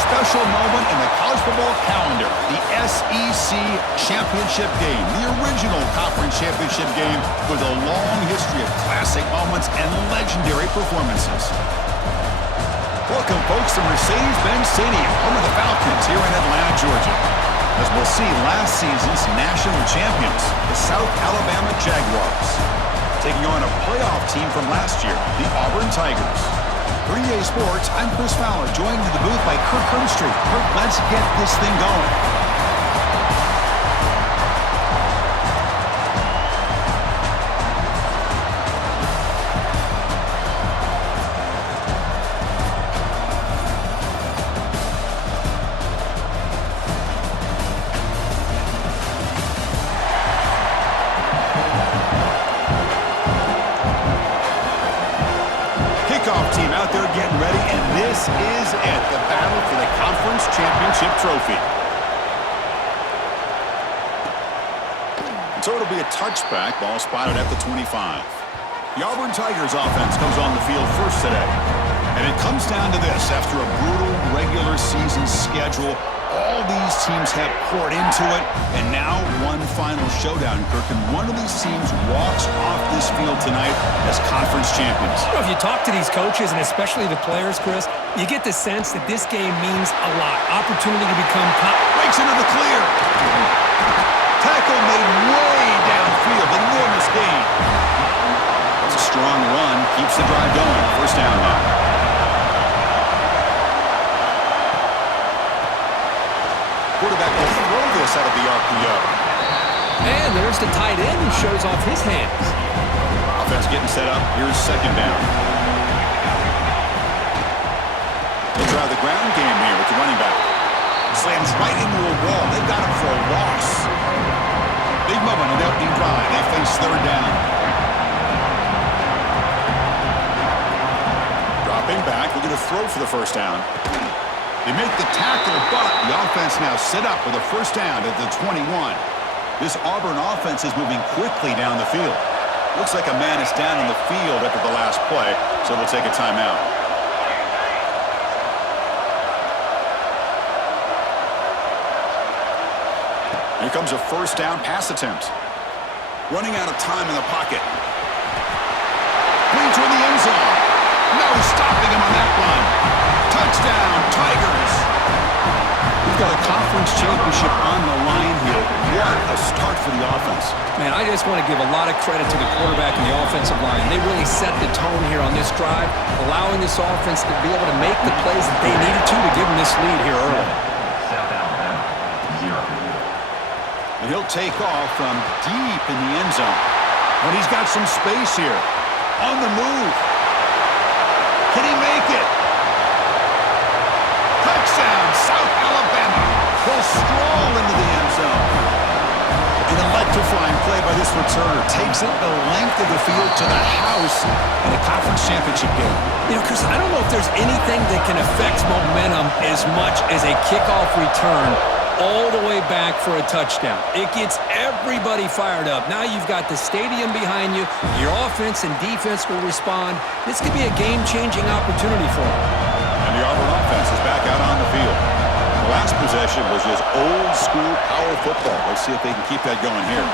special moment in the college football calendar, the SEC Championship game, the original conference championship game with a long history of classic moments and legendary performances. Welcome, folks, to Mercedes-Benz Stadium, home of the Falcons here in Atlanta, Georgia. As we'll see last season's national champions, the South Alabama Jaguars, taking on a playoff team from last year, the Auburn Tigers. For EA Sports, I'm Chris Fowler, joined in the booth by Kirk Herbstreit. Kirk, let's get this thing going. Team out there getting ready, and this is it, the battle for the conference championship trophy. So it'll be a touchback, ball spotted at the 25. The Auburn Tigers offense comes on the field first today. And it comes down to this. After a brutal regular season schedule, all these teams have poured into it, and now one final showdown, Kirk, and one of these teams walks off this field tonight as conference champions. You know, if you talk to these coaches, and especially the players, Chris, you get the sense that this game means a lot. Opportunity to become breaks into the clear. Tackle made way downfield. Enormous gain. That's a strong run. Keeps the drive going. First down now. Quarterback will throw this out of the RPO. And there's the tight end who shows off his hands. Offense getting set up. Here's second down. They'll try the ground game here with the running back. Slams right into a wall. They've got him for a loss. Big moment on the opening drive. They face third down. Dropping back. Looking to throw for the first down. They make the tackle, but the offense now set up with a first down at the 21. This Auburn offense is moving quickly down the field. Looks like a man is down on the field after the last play, so they'll take a timeout. Here comes a first down pass attempt. Running out of time in the pocket. Going toward the end zone. No stopping him on that run. Touchdown, Tigers. We've got a conference championship on the line here. What a start for the offense. Man, I just want to give a lot of credit to the quarterback and the offensive line. They really set the tone here on this drive, allowing this offense to be able to make the plays that they needed to give them this lead here early. And he'll take off from deep in the end zone. And he's got some space here. On the move. Can he make it? Touchdown, South Alabama. Will stroll into the end zone. An electrifying play by this returner. Takes it the length of the field to the house in a conference championship game. You know, Chris, I don't know if there's anything that can affect momentum as much as a kickoff return all the way back for a touchdown. It gets everybody fired up. Now you've got the stadium behind you. Your offense and defense will respond. This could be a game-changing opportunity for them. And the Auburn offense is back out on the field. The last possession was just old-school power football. Let's see if they can keep that going here.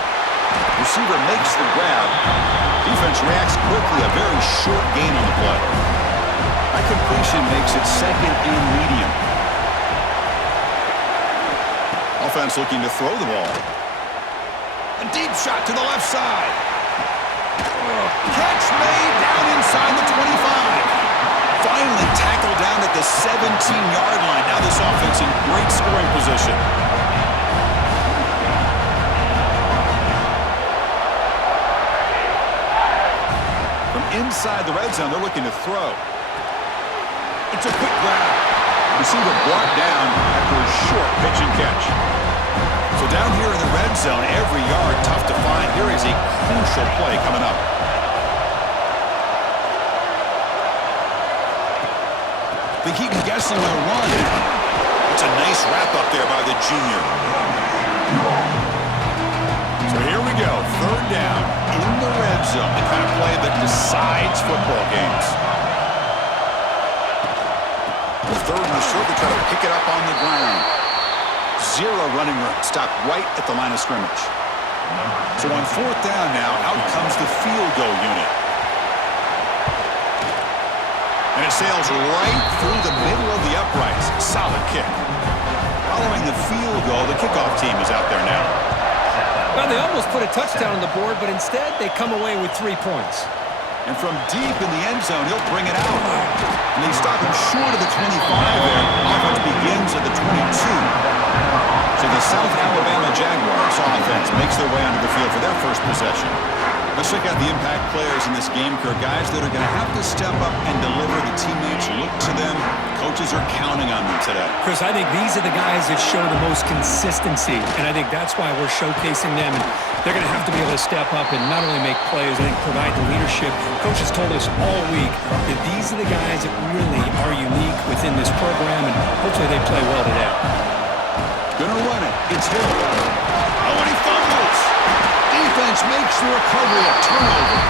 Receiver makes the grab. Defense reacts quickly. A very short gain on the play. That completion makes it second and medium. Offense looking to throw the ball. A deep shot to the left side. Catch made down inside the 25. Finally tackled down at the 17-yard line. Now this offense in great scoring position. From inside the red zone, they're looking to throw. It's a quick grab. Receiver brought down after a short pitch and catch. So down here in the red zone, every yard tough to find. Here is a crucial play coming up. They keep him guessing with a run. It's a nice wrap up there by the junior. So here we go, third down in the red zone. The kind of play that decides football games. third and short. They try to pick it up on the ground. Zero running room. Stopped right at the line of scrimmage. So on fourth down now, out comes the field goal unit. And it sails right through the middle of the uprights. Solid kick. Following the field goal, the kickoff team is out there now. Well, they almost put a touchdown on the board, but instead they come away with 3 points. And from deep in the end zone, he'll bring it out. And they stop him short of the 25 there. Offense begins at the 22. So the South Alabama Jaguars offense makes their way onto the field for their first possession. Let's check out the impact players in this game, Kirk. Guys that are going to have to step up and deliver. The teammates look to them. Coaches are counting on them today. Chris, I think these are the guys that show the most consistency, and I think that's why we're showcasing them. And they're going to have to be able to step up and not only make plays, I think provide the leadership. Coaches told us all week that these are the guys that really are unique within this program, and hopefully they play well today. Gonna run it. It's Hill. Oh, and he fumbles. Defense makes the recovery a turnover.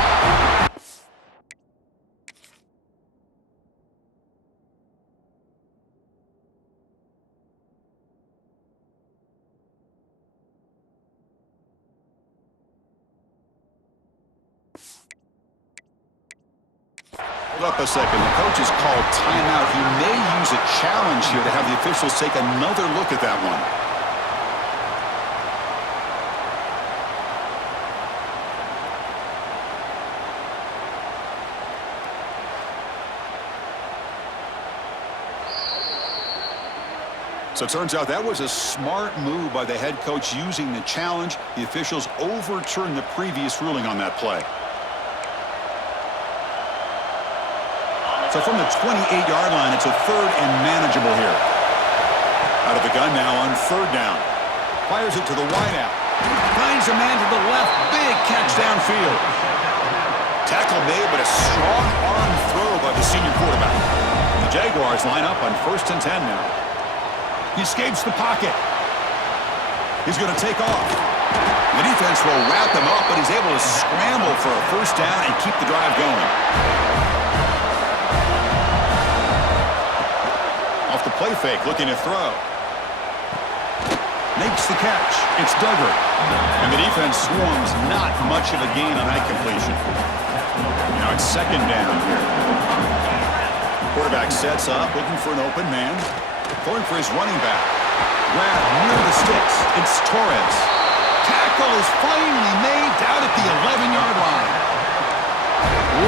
Hold up a second. The coach has called timeout. He may use a challenge here to have the officials take another look at that one. So it turns out that was a smart move by the head coach using the challenge. The officials overturned the previous ruling on that play. So from the 28-yard line, it's a third and manageable here. Out of the gun now on third down. Fires it to the wideout. Finds a man to the left. Big catch downfield. Tackle made, but a strong arm throw by the senior quarterback. The Jaguars line up on 1st and 10 now. He escapes the pocket. He's going to take off. The defense will wrap him up, but he's able to scramble for a first down and keep the drive going. Off the play fake, looking to throw. Makes the catch. It's Duggar. And the defense swarms, not much of a gain on that completion. Now it's second down here. Quarterback sets up, looking for an open man. Going for his running back. Grab near the sticks. It's Torres. Tackle is finally made down at the 11-yard line.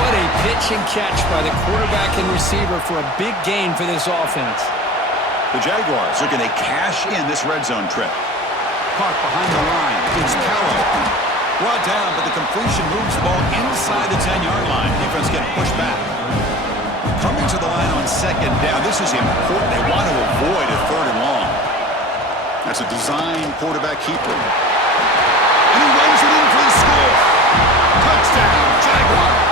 What a pitch and catch by the quarterback and receiver for a big gain for this offense. The Jaguars are going to cash in this red zone trip. Caught behind the line. It's Callow. Brought down, but the completion moves the ball inside the 10-yard line. Defense getting pushed back. Coming to the line on second down. This is important. They want to avoid a third and long. That's a design quarterback keeper. And he runs it in for the score. Touchdown, Jaguars.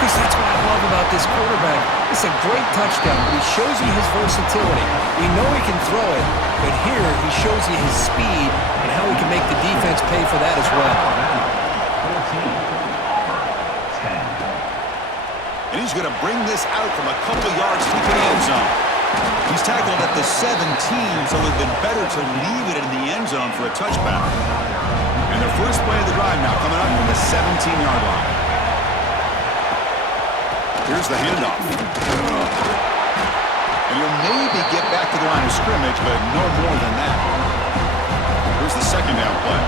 Chris, that's what I love about this quarterback. It's a great touchdown, but he shows you his versatility. We know he can throw it, but here he shows you his speed and how he can make the defense pay for that as well. And he's going to bring this out from a couple of yards deep in the end zone. He's tackled at the 17, so it would have been better to leave it in the end zone for a touchback. And their first play of the drive now coming up from the 17-yard line. Here's the handoff. And you'll maybe get back to the line of scrimmage, but no more than that. Here's the second down play.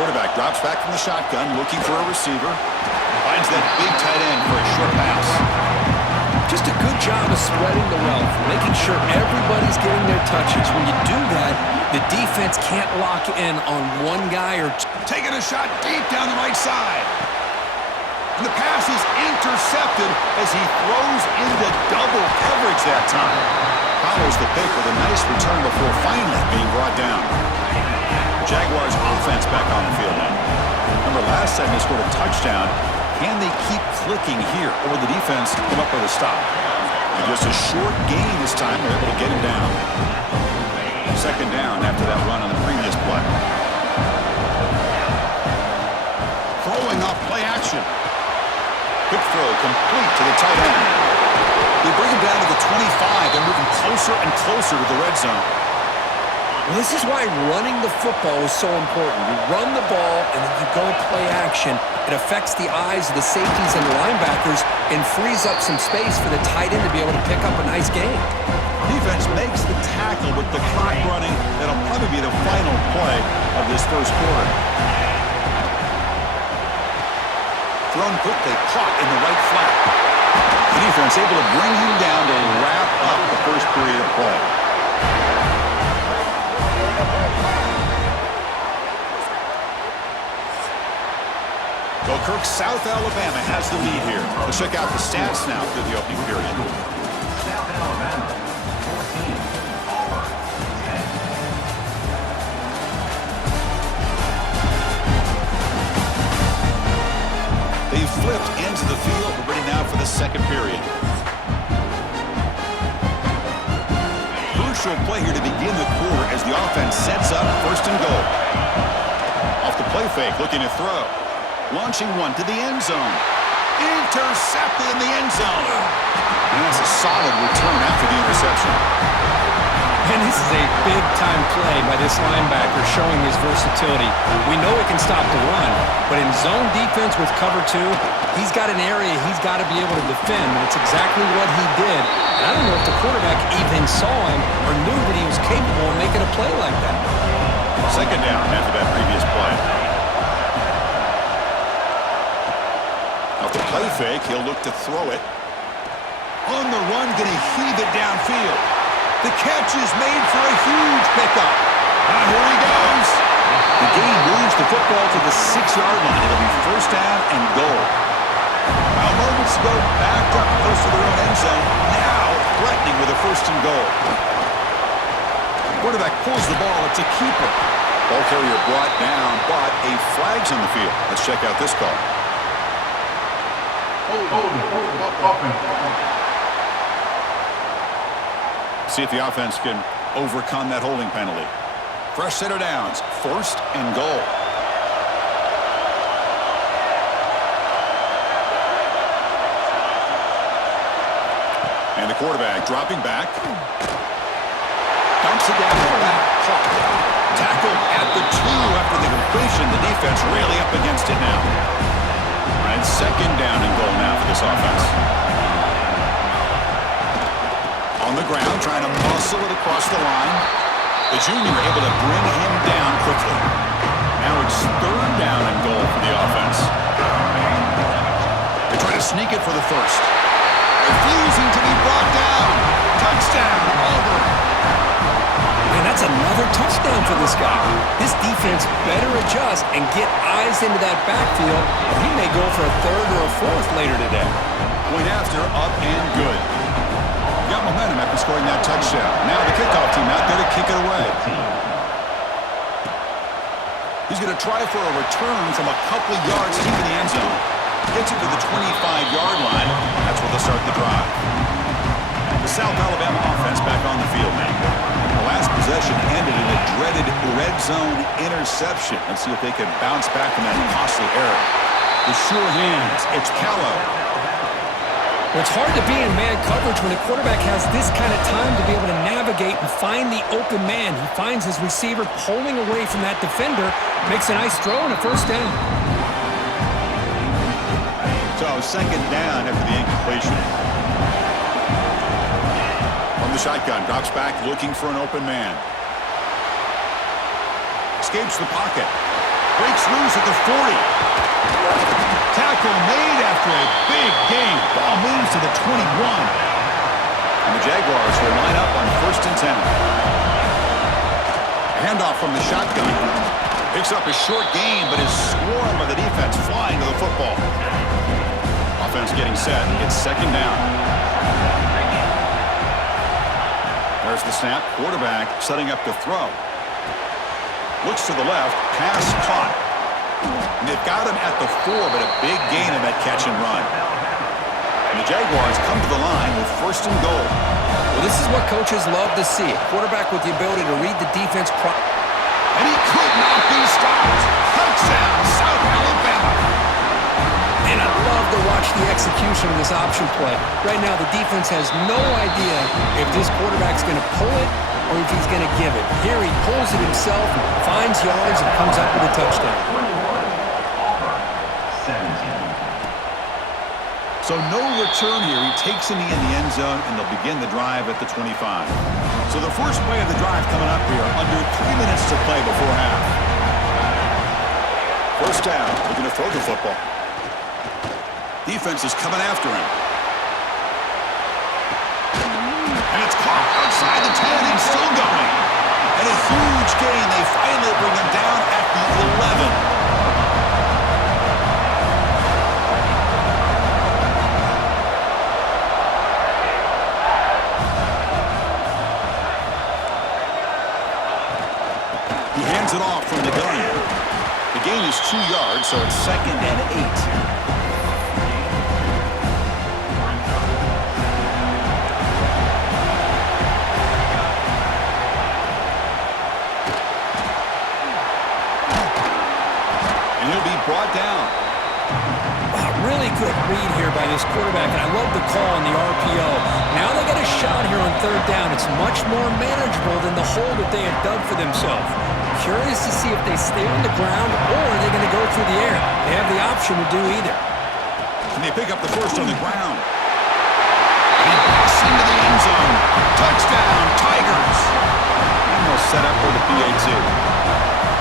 Quarterback drops back from the shotgun, looking for a receiver. Finds that big tight end for a short pass. Just a good job of spreading the wealth, making sure everybody's getting their touches. When you do that, the defense can't lock in on one guy or two. Taking a shot deep down the right side. And the pass is intercepted as he throws into double coverage that time. Follows the pick with a nice return before finally being brought down. Jaguars offense back on the field now. Remember last time they scored a touchdown. Can they keep clicking here, or will the defense come up with a stop? And just a short gain this time. They're able to get him down. Second down after that run on the previous play. throwing off play action. Quick throw complete to the tight end. They bring him down to the 25. They're moving closer and closer to the red zone. Well, this is why running the football is so important. You run the ball, and then you go play action. It affects the eyes of the safeties and the linebackers and frees up some space for the tight end to be able to pick up a nice gain. Defense makes the tackle with the clock running. That'll probably be the final play of this first quarter. Thrown quickly, caught in the right flat. The defense able to bring him down to wrap up the first period of play. Kirk, South Alabama has the lead here. Let's check out the stats now through the opening period. South Alabama, 14, Auburn, 10. They've flipped into the field. We're ready now for the second period. Crucial play here to begin the quarter as the offense sets up first and goal. Off the play fake, looking to throw. Launching one to the end zone. Intercepted in the end zone. And that's a solid return after the interception. And this is a big-time play by this linebacker showing his versatility. We know he can stop the run, but in zone defense with cover two, he's got an area he's got to be able to defend, and it's exactly what he did. And I don't know if the quarterback even saw him or knew that he was capable of making a play like that. Second down after that previous play. Off the play fake, he'll look to throw it. On the run, going to heave it downfield. The catch is made for a huge pickup. Here he goes. The gain moves the football to the 6-yard line. It'll be first down and goal. Now, moments ago, backed up close to their own end zone. Now, threatening with a first and goal. Quarterback pulls the ball. It's a keeper. Ball carrier brought down, but a flag's on the field. Let's check out this call. See if the offense can overcome that holding penalty. Fresh set of downs, first and goal. And the quarterback dropping back. Dumps it down the back. Tackled at the 2 after the completion. The defense really up against it now. And second down and goal now for this offense. On the ground, trying to muscle it across the line. The junior able to bring him down quickly. Now it's third down and goal for the offense. They try to sneak it for the first. Refusing to be brought down. Touchdown, Auburn. Man, that's another touchdown for this guy. This defense better adjust and get eyes into that backfield, or he may go for a third or a fourth later today. Point after, up and good. Got momentum after scoring that touchdown. Now the kickoff team out there to kick it away. He's going to try for a return from a couple of yards deep in the end zone. Gets it to the 25-yard line. That's where they'll start the drive. The South Alabama offense back on the field now. The last possession ended in a dreaded red zone interception. Let's see if they can bounce back from that costly error. The sure hands. It's Callow. Well, it's hard to be in man coverage when a quarterback has this kind of time to be able to navigate and find the open man. He finds his receiver pulling away from that defender, makes a nice throw and a first down. So second down after the incompletion. From the shotgun, drops back looking for an open man. Escapes the pocket. Breaks loose at the 40. Tackle made after a big gain. Ball moves to the 21. And the Jaguars will line up on first and 10. Handoff from the shotgun. Picks up a short gain, but is swarmed by the defense flying to the football. Offense getting set. It's second down. There's the snap. Quarterback setting up to throw. Looks to the left. Pass caught. And they've got him at the 4, but a big gain in that catch and run. And the Jaguars come to the line with first and goal. Well, this is what coaches love to see. A quarterback with the ability to read the defense. And he could not be stopped. Touchdown, South Alabama. to watch the execution of this option play. Right now, the defense has no idea if this quarterback's going to pull it or if he's going to give it. Here he pulls it himself, finds yards, and comes up with a touchdown. 17. So no return here. He takes it in the end zone, and they'll begin the drive at the 25. So the first play of the drive coming up here, under 3 minutes to play before half. First down, looking to throw the football. Defense is coming after him. And it's caught outside the 10 and still going. And a huge gain. They finally bring him down at the 11. He hands it off from the gun. The gain is 2 yards, so it's 2nd and 8. Brought down. Wow, really good read here by this quarterback, and I love the call on the RPO. Now they got a shot here on 3rd down. It's much more manageable than the hole that they had dug for themselves. Curious to see if they stay on the ground or are they going to go through the air. They have the option to do either. And they pick up the first on the ground. And pass into the end zone. Touchdown, Tigers. And they'll set up for the PAT.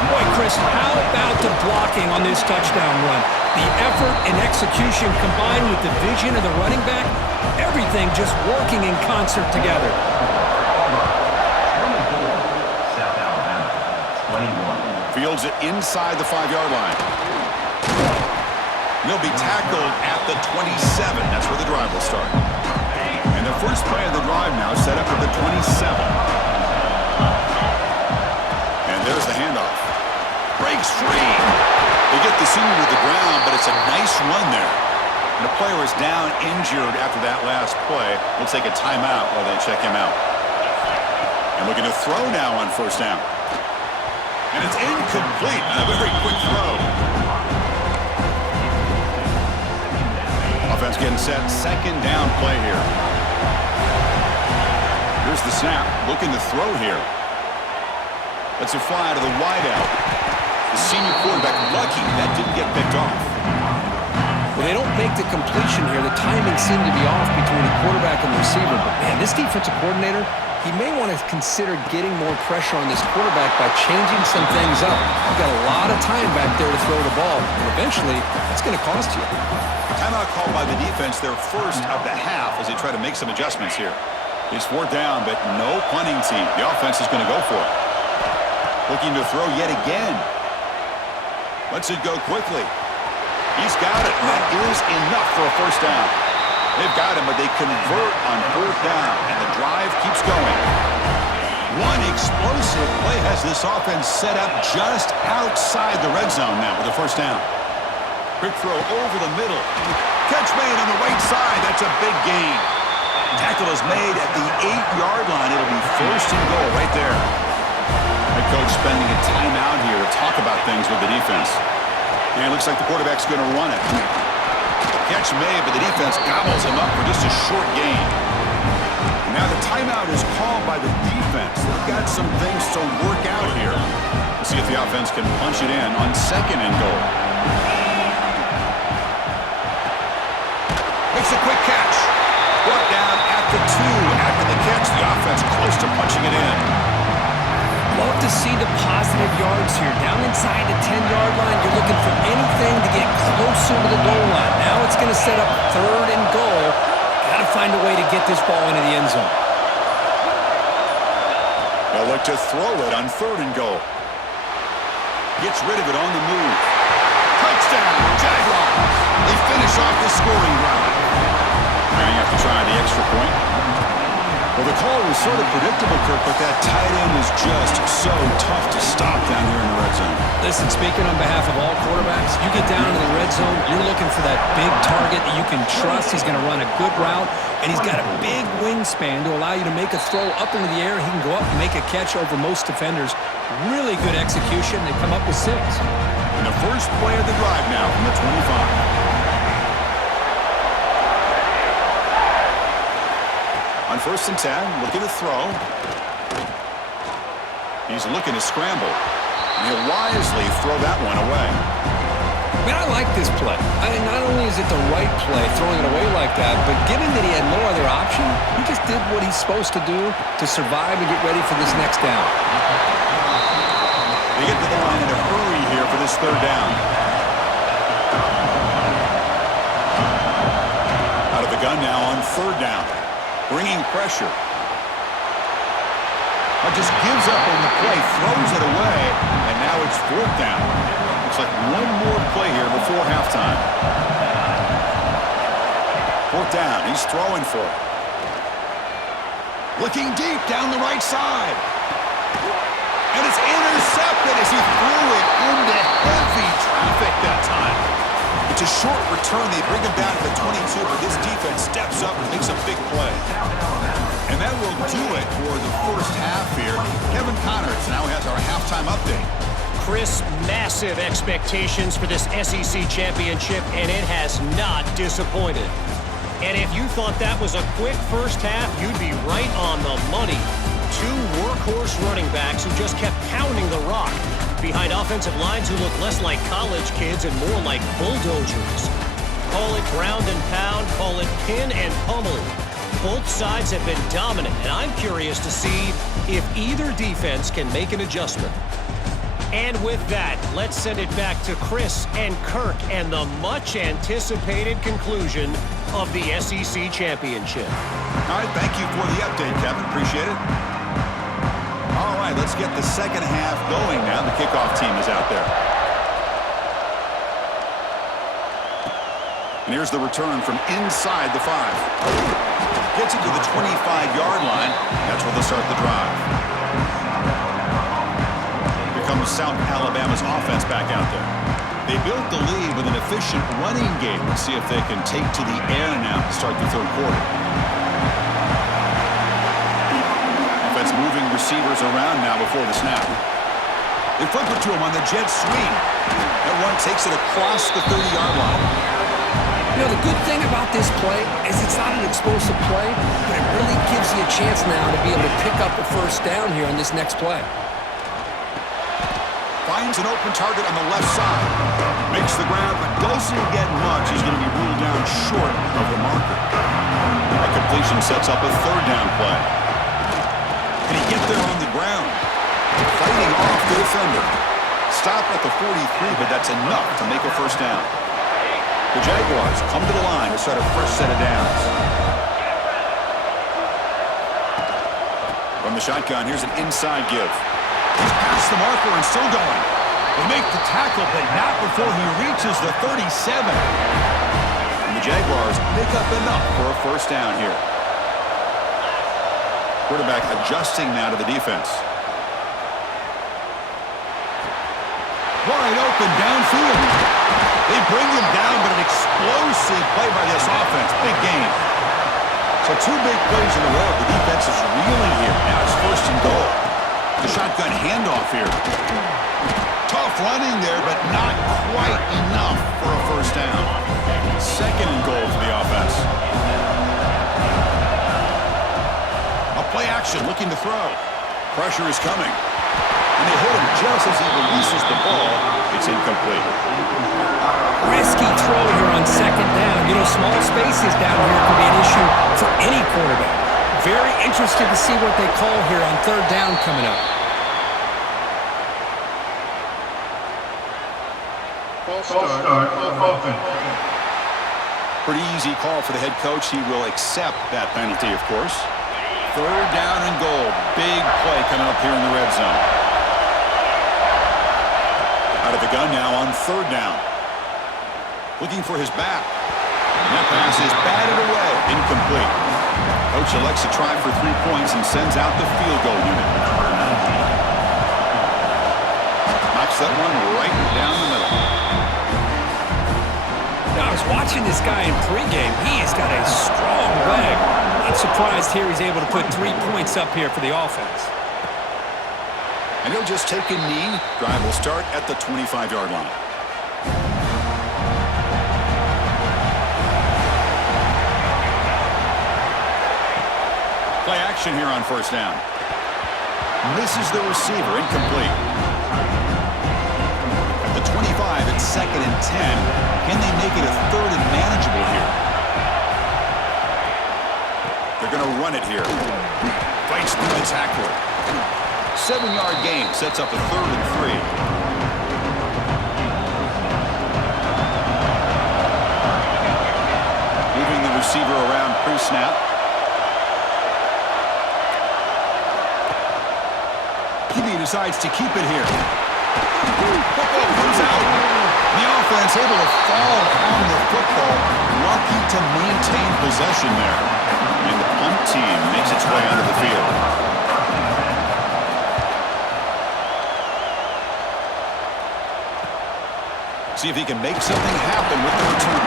Boy, Chris, how about the blocking on this touchdown run? The effort and execution combined with the vision of the running back, everything just working in concert together. South Alabama, 21. Fields it inside the 5-yard line. He'll be tackled at the 27. That's where the drive will start. And the first play of the drive now set up at the 27. And there's the handoff. Breaks free. They get the senior to the ground, but it's a nice run there. And the player is down injured after that last play. We'll take a timeout while they check him out. And looking to throw now on 1st down. And it's incomplete. A very quick throw. Offense getting set. 2nd down play here. Here's the snap. Looking to throw here. Let's it fly to the wideout. The senior quarterback lucky that didn't get picked off. Well, they don't make the completion here. The timing seemed to be off between the quarterback and the receiver. But, man, this defensive coordinator, he may want to consider getting more pressure on this quarterback by changing some things up. You've got a lot of time back there to throw the ball. And eventually, it's going to cost you. Timeout called by the defense, their first of the half as they try to make some adjustments here. It's 4th down, but no punting team. The offense is going to go for it. Looking to throw yet again. Lets it go quickly. He's got it, and that is enough for a 1st down. They've got him, but they convert on 4th down, and the drive keeps going. One explosive play has this offense set up just outside the red zone now with a 1st down. Quick throw over the middle. Catch made on the right side. That's a big gain. Tackle is made at the 8-yard line. It'll be 1st and goal right there. Head coach spending a timeout here to talk about things with the defense. And it looks like the quarterback's going to run it. Catch made, but the defense gobbles him up for just a short gain. And now the timeout is called by the defense. They've got some things to work out here. We'll see if the offense can punch it in on 2nd and goal. Makes a quick catch. Brought down at the 2. After the catch, the offense close to punching it in. Love to see the positive yards here. Down inside the 10-yard line, you're looking for anything to get closer to the goal line. Now it's going to set up 3rd and goal. Got to find a way to get this ball into the end zone. They'll look to throw it on 3rd and goal. Gets rid of it on the move. Touchdown, Jaguars. They finish off the scoring drive. Now you have to try the extra point. Well, the call was sort of predictable, Kirk, but that tight end is just so tough to stop down here in the red zone. Listen, speaking on behalf of all quarterbacks, you get down to the red zone, you're looking for that big target that you can trust. He's going to run a good route, and he's got a big wingspan to allow you to make a throw up into the air. He can go up and make a catch over most defenders. Really good execution. They come up with 6. And the first play of the drive now from the 25. on 1st and 10, looking to throw. He's looking to scramble. And he'll wisely throw that one away. Man, I like this play. I mean, not only is it the right play, throwing it away like that, but given that he had no other option, he just did what he's supposed to do to survive and get ready for this next down. They get to the line in a hurry here for this 3rd down. Out of the gun now on 3rd down. Bringing pressure. Just gives up on the play, throws it away, and now it's 4th down. Looks like one more play here before halftime. 4th down, he's throwing for it. Looking deep down the right side. And it's intercepted as he threw it into heavy traffic that time. It's a short return. They bring him down to the 22, but this defense steps up and makes a big play. And that will do it for the first half here. Kevin Connors now has our halftime update. Chris, massive expectations for this SEC championship, and it has not disappointed. And if you thought that was a quick first half, you'd be right on the money. 2 workhorse running backs who just kept pounding the rock behind offensive lines who look less like college kids and more like bulldozers. Call it ground and pound, call it pin and pummel. Both sides have been dominant, and I'm curious to see if either defense can make an adjustment. And with that, let's send it back to Chris and Kirk and the much-anticipated conclusion of the SEC Championship. All right, thank you for the update, Kevin. Appreciate it. All right, let's get the second half going now. The kickoff team is out there. And here's the return from inside the 5. Gets it to the 25-yard line. That's where they'll start the drive. Here comes South Alabama's offense back out there. They built the lead with an efficient running game. Let's see if they can take to the air now to start the 3rd quarter. Offense moving receivers around now before the snap. They flip it to him on the jet sweep. That one takes it across the 30-yard line. You know, the good thing about this play is it's not an explosive play, but it really gives you a chance now to be able to pick up a 1st down here on this next play. Finds an open target on the left side. Makes the ground, but doesn't get much. He's going to be ruled down short of the marker. That completion sets up a 3rd down play. Can he get there on the ground? Fighting off the defender. Stop at the 43, but that's enough to make a 1st down. The Jaguars come to the line to start a fresh set of downs. From the shotgun, here's an inside give. He's past the marker and still going. They make the tackle, but not before he reaches the 37. And the Jaguars pick up enough for a 1st down here. Quarterback adjusting now to the defense. Wide open downfield. They bring him down, but an explosive play by this offense. Big game. So 2 big plays in a row. The defense is reeling here. Now it's 1st and goal. The shotgun handoff here. Tough running there, but not quite enough for a 1st down. 2nd and goal for the offense. A play action looking to throw. Pressure is coming. And they hit him just as he releases the ball. It's incomplete. Risky throw here on 2nd down. You know, small spaces down here can be an issue for any quarterback. Very interested to see what they call here on 3rd down coming up. Pretty easy call for the head coach. He will accept that penalty, of course. 3rd down and goal. Big play coming up here in the red zone. Out of the gun now on 3rd down. Looking for his back. And that pass is batted away. Incomplete. Coach elects to try for 3 points and sends out the field goal unit. Knocks that one right down the middle. Now, I was watching this guy in pregame. He has got a strong leg. Not surprised here he's able to put 3 points up here for the offense. And he'll just take a knee. Drive will start at the 25-yard line. Play action here on first down. Misses the receiver, incomplete. At the 25, it's 2nd and 10. Can they make it a 3rd and manageable here? They're going to run it here. Fights through the tackler. 7-yard gain sets up a 3rd and 3. Moving the receiver around pre-snap. He decides to keep it here. Football comes out. The offense able to fall on the football. Lucky to maintain possession there. And the punt team makes its way onto the field. See if he can make something happen with the return.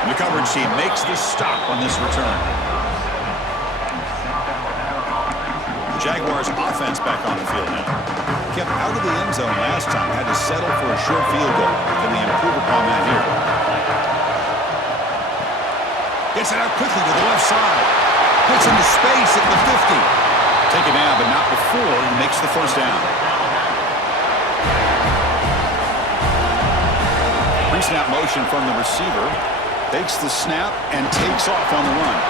And the coverage team makes the stop on this return. Jaguars offense back on the field now. Kept out of the end zone last time. Had to settle for a short field goal. Can they improve upon that here? Gets it out quickly to the left side. Puts into space at the 50. Take it down, but not before he makes the first down. Pre-snap motion from the receiver. Takes the snap and takes off on the run.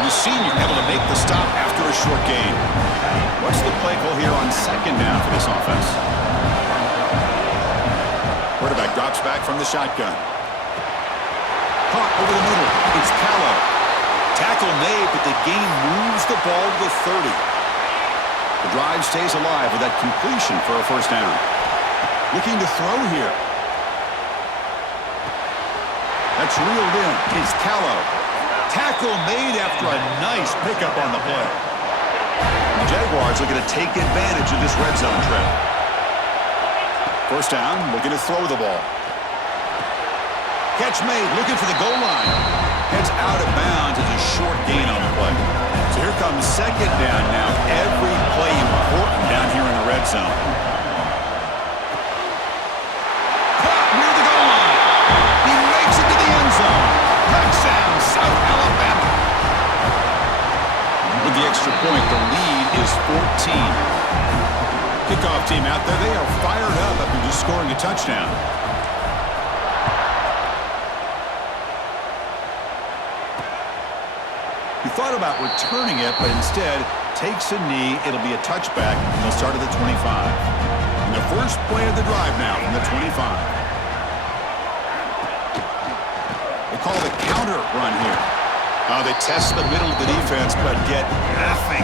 And the senior able to make the stop after a short gain. What's the play call here on 2nd down for this offense? Quarterback drops back from the shotgun. Caught over the middle. It's Callow. Tackle made, but the gain moves the ball to the 30. The drive stays alive with that completion for a first down. Looking to throw here. That's reeled in. It's Callow. Tackle made after a nice pickup on the play. The Jaguars looking to take advantage of this red zone trap. First down, looking to throw the ball. Catch made, looking for the goal line. Heads out of bounds as a short gain on the play. So here comes 2nd down now. Every play important down here in the red zone. Caught near the goal line. He makes it to the end zone. Touchdown, South Alabama. With the extra point, the lead is 14. Kickoff team out there. They are fired up after just scoring a touchdown. He thought about returning it, but instead takes a knee. It'll be a touchback, and they'll start at the 25. And the first play of the drive now from the 25. Call the counter run here. They test the middle of the defense, but get nothing.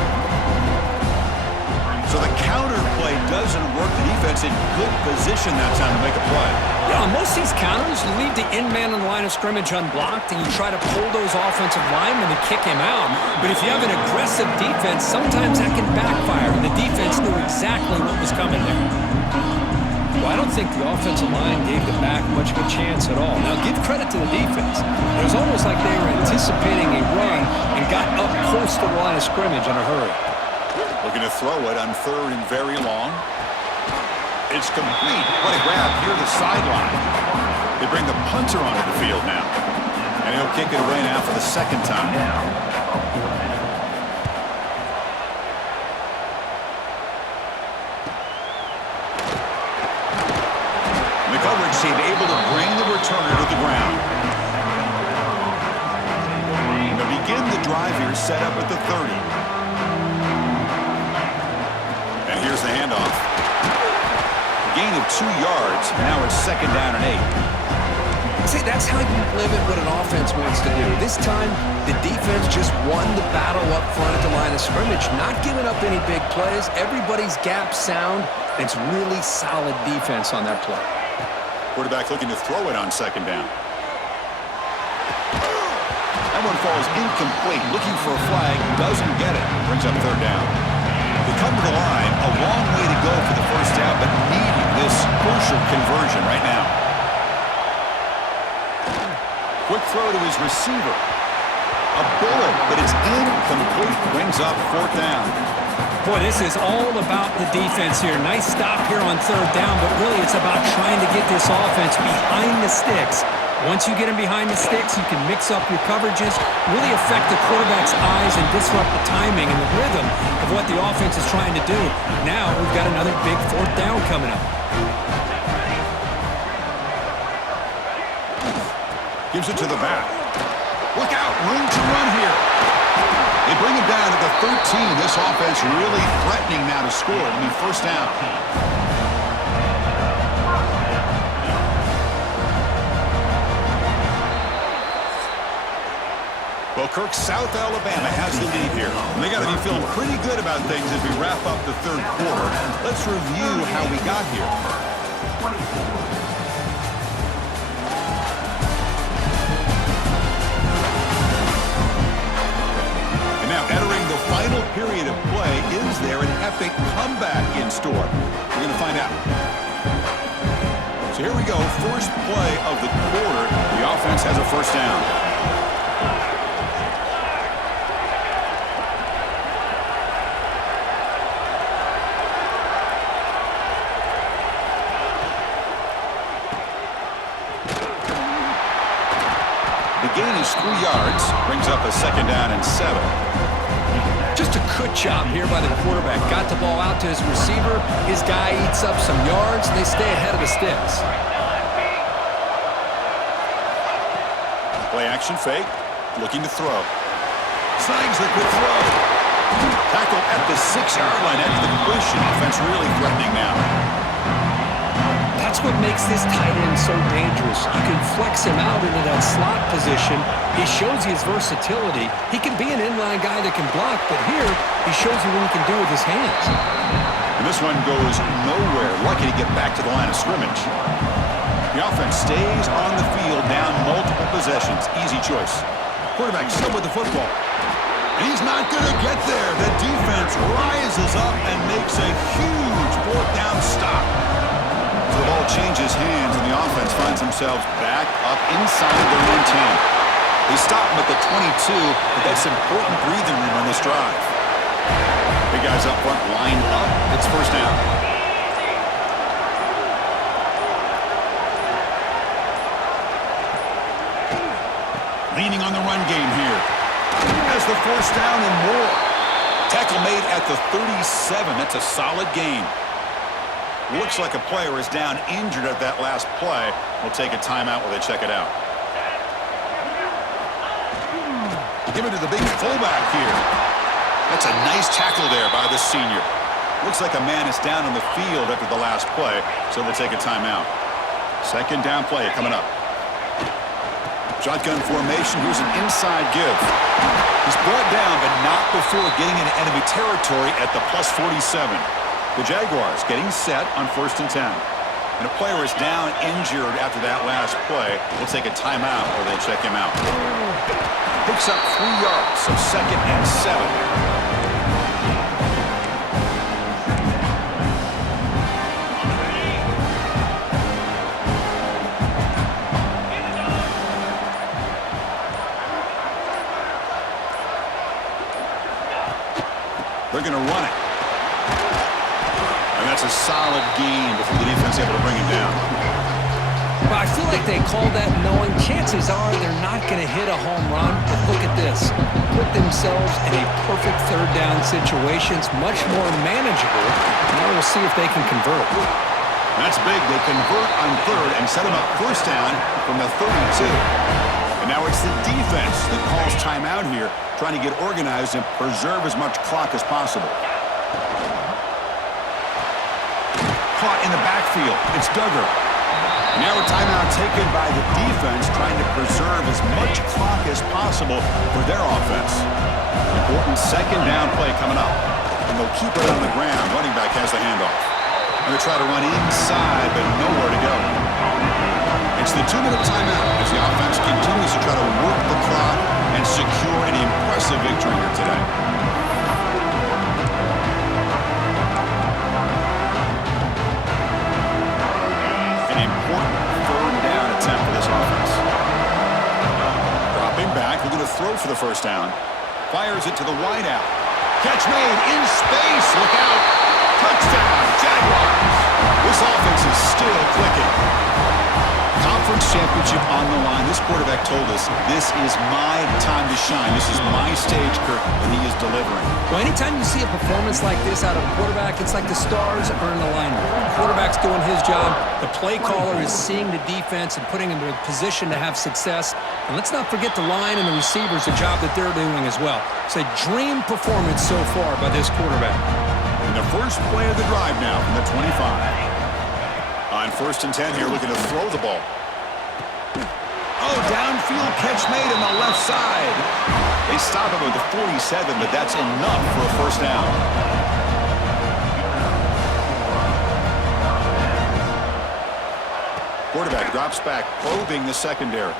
So the counter play doesn't work. The defense in good position that time to make a play. Yeah, on most of these counters, you leave the in man on the line of scrimmage unblocked, and you try to pull those offensive linemen to kick him out. But if you have an aggressive defense, sometimes that can backfire, and the defense knew exactly what was coming there. Well, I don't think the offensive line gave the back much of a chance at all. Now, give credit to the defense. It was almost like they were anticipating a run and got up close to the line of scrimmage in a hurry. Looking to throw it on 3rd and very long. It's complete. What a grab near the sideline. They bring the punter onto the field now. And he'll kick it away now for the 2nd time. Team able to bring the returner to the ground. They'll begin the drive here, set up at the 30. And here's the handoff. Gain of 2 yards. Now it's 2nd down and 8. See, that's how you limit what an offense wants to do. This time, the defense just won the battle up front at the line of scrimmage, not giving up any big plays. Everybody's gap sound. It's really solid defense on that play. Quarterback looking to throw it on 2nd down. That one falls incomplete. Looking for a flag. Doesn't get it. Brings up 3rd down. They come to the line. A long way to go for the first down, but needing this crucial conversion right now. Quick throw to his receiver. A bullet, but it's incomplete. Brings up 4th down. Boy, this is all about the defense here. Nice stop here on 3rd down, but really it's about trying to get this offense behind the sticks Once you get him behind the sticks, you can mix up your coverages, really affect the quarterback's eyes and disrupt the timing and the rhythm of what the offense is trying to do. Now we've got another big fourth down coming up. Gives it to the back. Look out, room to run here. They bring him down at the 13. This offense really threatening now to score. I mean, first down. Well, Kirk, South Alabama has the lead here. And they got to be feeling pretty good about things as we wrap up the third quarter. Let's review how we got here. 24. Entering the final period of play, is there an epic comeback in store? We're going to find out. So here we go, first play of the quarter. The offense has a first down. The gain is 3 yards, brings up a second down and 7. Just a good job here by the quarterback. Got the ball out to his receiver. His guy eats up some yards. They stay ahead of the sticks. Play action fake. Looking to throw. Snags the good throw. Tackle at the 6-yard line. That's the completion. Offense really threatening now. That's what makes this tight end so dangerous. You can flex him out into that slot position. He shows you his versatility. He can be an inline guy that can block, but here he shows you what he can do with his hands. And this one goes nowhere. Lucky to get back to the line of scrimmage. The offense stays on the field down multiple possessions. Easy choice. Quarterback still with the football. And he's not going to get there. The defense rises up and makes a huge fourth down stop. The ball changes hands, and the offense finds themselves back up inside their own 10. They stop him at the 22, but that's important breathing room on this drive. Big guys up front lined up. It's first down. Leaning on the run game here. Has the first down and more. Tackle made at the 37. That's a solid gain. Looks like a player is down injured at that last play. We'll take a timeout while they check it out. Give it to the big fullback here. That's a nice tackle there by the senior. Looks like a man is down on the field after the last play, so we'll take a timeout. Second down play coming up. Shotgun formation. Here's an inside give. He's brought down, but not before getting into enemy territory at the plus 47. The Jaguars getting set on first and 10. And a player is down injured after that last play. We'll take a timeout while they check him out. Picks up 3 yards, so second and 7. They're going to run it. And that's a solid gain before the defense able to bring him down. Well, I feel like they call that knowing chances are they're not going to hit a home run. But look at this. Put themselves in a perfect third down situation. It's much more manageable. Now we'll see if they can convert. That's big. They convert on third and set them up first down from the 32. And now it's the defense that calls timeout here, trying to get organized and preserve as much clock as possible. Caught in the backfield. It's Duggar. Now a timeout taken by the defense, trying to preserve as much clock as possible for their offense. Important second down play coming up. And they'll keep it on the ground. Running back has the handoff. And they try to run inside, but nowhere to go. It's the 2-minute timeout as the offense continues to try to work the clock and secure an impressive victory here today. An important third down attempt for this offense. Dropping back, looking to throw for the first down. Fires it to the wideout. Catch made in space. Look out. Touchdown, Jaguars. This offense is still clicking. Conference championship championship on the line. This quarterback told us, this is my time to shine. This is my stage, Kirk, and he is delivering. Well, anytime you see a performance like this out of a quarterback, it's like the stars are in alignment. The quarterback's doing his job. The play caller is seeing the defense and putting him in a position to have success. And let's not forget the line and the receivers, the job that they're doing as well. It's a dream performance so far by this quarterback. And the first play of the drive now from the 25. On 1st and 10 here, looking to throw the ball. Oh, downfield catch made on the left side. They stop him at the 47, but that's enough for a first down. Quarterback drops back, probing the secondary.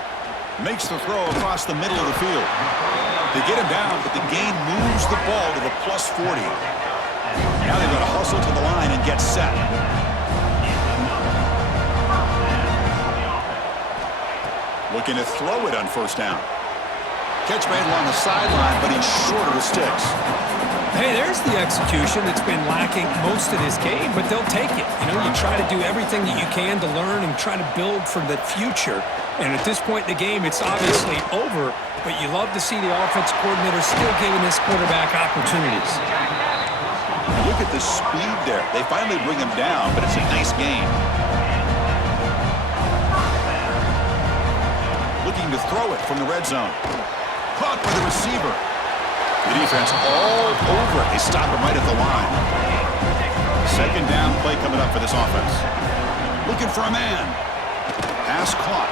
Makes the throw across the middle of the field. They get him down, but the gain moves the ball to the plus 40. Now they've got to hustle to the line and get set. Looking to throw it on 1st down. Catch made along the sideline, but he's short of the sticks. Hey, there's the execution that's been lacking most of this game, but they'll take it. You know, you try to do everything that you can to learn and try to build for the future. And at this point in the game, it's obviously over, but you love to see the offense coordinator still giving this quarterback opportunities. Look at the speed there. They finally bring him down, but it's a nice game. Looking to throw it from the red zone. Caught by the receiver. The defense all over it. They stop him right at the line. 2nd down play coming up for this offense. Looking for a man. Pass caught.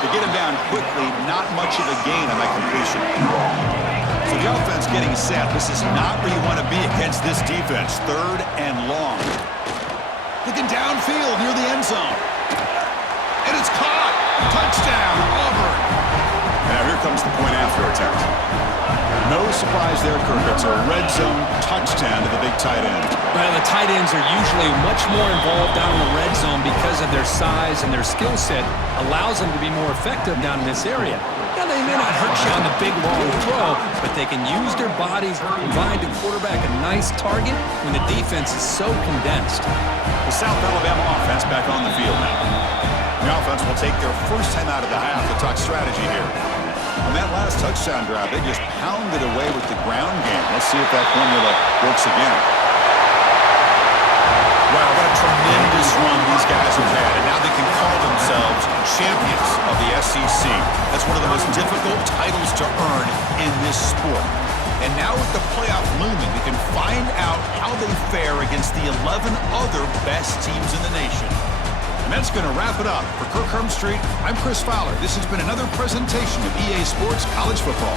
They get him down quickly. Not much of a gain on that completion. So the offense getting set. This is not where you want to be against this defense. 3rd and long. Looking downfield near the end zone. And it's caught. Touchdown, Auburn. Now here comes the point after attempt. No surprise there, Kirk. It's a red zone touchdown to the big tight end. Well, the tight ends are usually much more involved down in the red zone because of their size and their skill set allows them to be more effective down in this area. Now, they may not hurt you on the big, long throw, but they can use their bodies to provide the quarterback a nice target when the defense is so condensed. The South Alabama offense back on the field now. The offense will take their first time out of the half to talk strategy here. On that last touchdown drive, they just pounded away with the ground game. Let's see if that formula works again. Wow, what a tremendous run these guys have had, and now they can call themselves champions of the SEC. That's one of the most difficult titles to earn in this sport. And now with the playoff looming, we can find out how they fare against the 11 other best teams in the nation. And that's going to wrap it up. For Kirk Herbstreit, I'm Chris Fowler. This has been another presentation of EA Sports College Football.